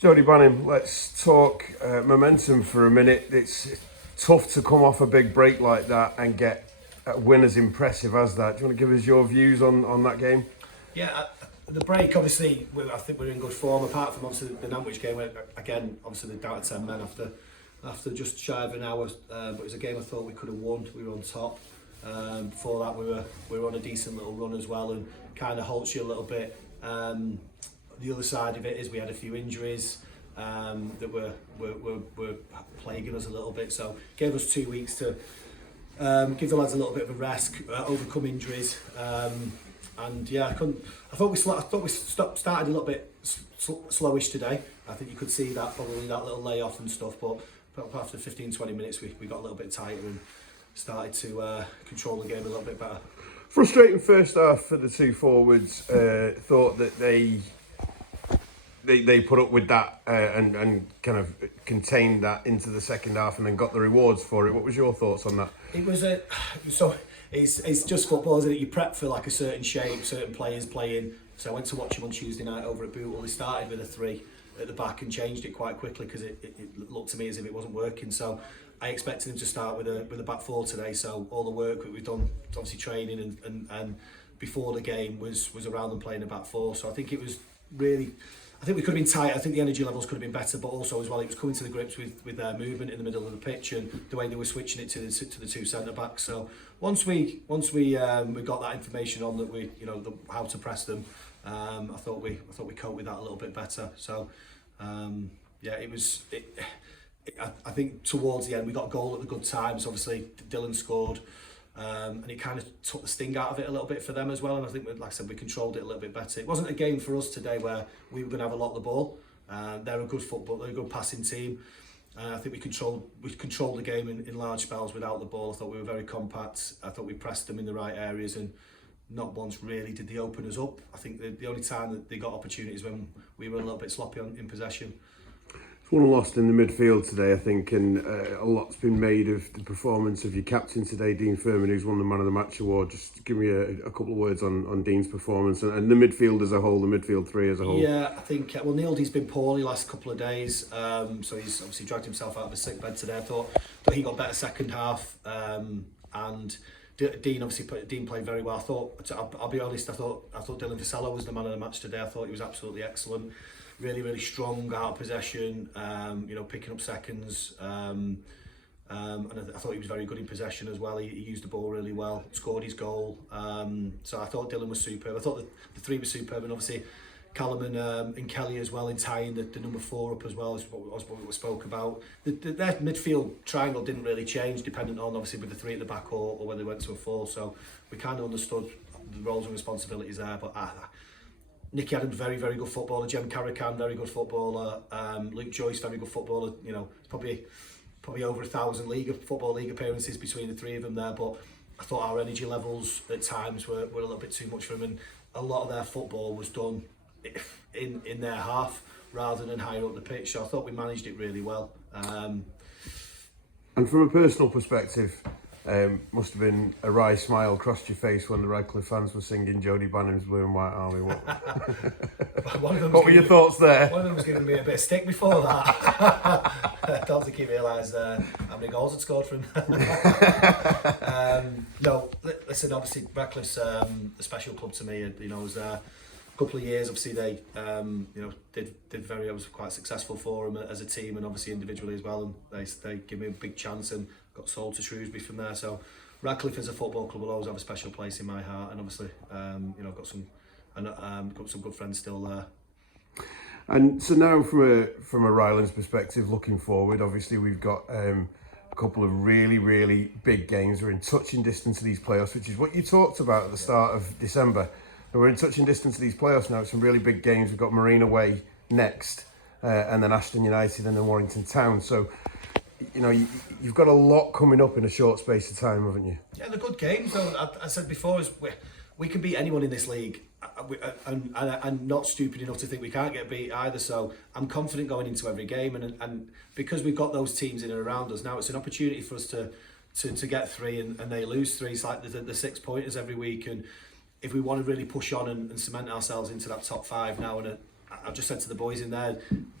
Jody, Banim, let's talk momentum for a minute. It's tough to come off a big break like that and get a win as impressive as that. Do you want to give us your views on that game? Yeah, the break, obviously, I think we're in good form, apart from obviously the Nantwich game, where, again, obviously they're down to 10 men after just shy of an hour, but it was a game I thought we could have won. We were on top. Before that, we were on a decent little run as well, and kind of halts you a little bit. The other side of it is we had a few injuries that were plaguing us a little bit, so gave us 2 weeks to give the lads a little bit of a rest, overcome injuries, and yeah, I thought we started a little bit slowish today. I think you could see that, probably that little layoff and stuff, but after 15-20 minutes we got a little bit tighter and started to control the game a little bit better. Frustrating first half for the two forwards. Thought that they put up with that and kind of contained that into the second half and then got the rewards for it. What was your thoughts on that? It was it's just football, isn't it? You prep for like a certain shape, certain players playing. So I went to watch them on Tuesday night over at Bootle. They started with a 3 at the back and changed it quite quickly because it looked to me as if it wasn't working. So I expected them to start with a back 4 today. So all the work that we've done, obviously training and before the game was around them playing a back 4. So I think it was really, I think we could have been tight. I think the energy levels could have been better, but also as well, it was coming to the grips with their movement in the middle of the pitch and the way they were switching it to the two centre backs. So once we got that information on that we how to press them, I thought we coped with that a little bit better. So yeah, I think towards the end we got a goal at the good times. Obviously Dylan scored. And it kind of took the sting out of it a little bit for them as well. And I think, like I said, we controlled it a little bit better. It wasn't a game for us today where we were going to have a lot of the ball. They're a good they're a good passing team. I think we controlled the game in large spells without the ball. I thought we were very compact. I thought we pressed them in the right areas, and not once really did they open us up. I think the only time that they got opportunities when we were a little bit sloppy in possession. One lost in the midfield today, I think, and a lot's been made of the performance of your captain today, Dean Furman, who's won the Man of the Match award. Just give me a couple of words on Dean's performance and the midfield as a whole, the midfield 3 as a whole. Yeah, I think, well, Neildy's been poorly last couple of days, so he's obviously dragged himself out of his sick bed today. I thought he got better second half, and Dean played very well. I'll be honest, I thought Dylan Vasello was the Man of the Match today. I thought he was absolutely excellent. Really, really strong out of possession, picking up seconds, and I thought he was very good in possession as well. He used the ball really well, scored his goal, so I thought Dylan was superb. I thought the 3 was superb, and obviously Callum and Kelly as well in tying the number 4 up as well, as what we spoke about. Their midfield triangle didn't really change depending on obviously with the 3 at the back or whether they went to a 4, so we kind of understood the roles and responsibilities there, but Nicky Adams, very, very good footballer. Jem Carrican, very good footballer. Luke Joyce, very good footballer. Probably over 1,000 football league appearances between the 3 of them there. But I thought our energy levels at times were a little bit too much for them, and a lot of their football was done in their half rather than higher up the pitch. So I thought we managed it really well. And from a personal perspective, must have been a wry smile crossed your face when the Radcliffe fans were singing Jody Banim's Blue and White Army. What were your thoughts there? One of them was giving me a bit of stick before that. I don't think he realised how many goals had scored for him. No, listen, obviously Radcliffe's a special club to me. I was there a couple of years. Obviously they I was quite successful for them as a team and obviously individually as well, and they give me a big chance and got sold to Shrewsbury from there. So Radcliffe as a football club will always have a special place in my heart, and obviously I've got some good friends still there. And so now from a Rylands perspective, looking forward, obviously we've got a couple of really, really big games. We're in touching distance of these playoffs, which is what you talked about at the start of December. And we're in touching distance of these playoffs now. It's some really big games. We've got Marine away next, and then Ashton United and then Warrington Town. So, you've got a lot coming up in a short space of time, haven't you? Yeah, they're good games. Though I said before, we can beat anyone in this league. And I'm not stupid enough to think we can't get beat either. So I'm confident going into every game, and because we've got those teams in and around us now, it's an opportunity for us to get 3 and they lose 3. It's like the 6 pointers every week, and if we want to really push on and cement ourselves into that top 5 now, and I've just said to the boys in there,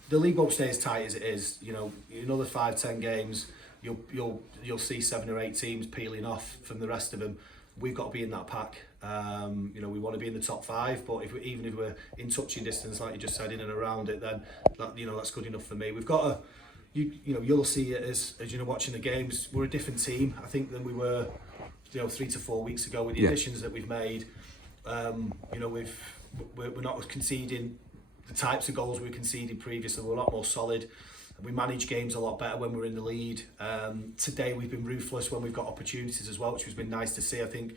the league won't stay as tight as it is. You know, another 5-10 games, you'll see 7 or 8 teams peeling off from the rest of them. We've got to be in that pack. You know, we want to be in the top 5, but even if we're in touching distance, like you just said, in and around it, then that's good enough for me. We've got to, you'll see it as watching the games. We're a different team, I think, than we were 3 to 4 weeks ago with the additions that we've made. We're not conceding the types of goals we conceded previously. We're a lot more solid. We manage games a lot better when we're in the lead. Today we've been ruthless when we've got opportunities as well, which has been nice to see. I think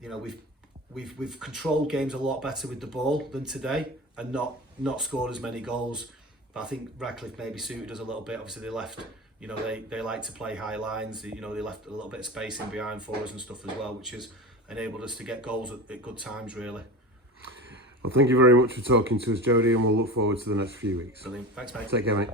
we've controlled games a lot better with the ball than today, and not scored as many goals. But I think Radcliffe maybe suited us a little bit. Obviously they left, they like to play high lines. They left a little bit of space in behind for us and stuff as well, which has enabled us to get goals at good times, really. Well, thank you very much for talking to us, Jody, and we'll look forward to the next few weeks. Brilliant. Thanks, mate. Take care, mate.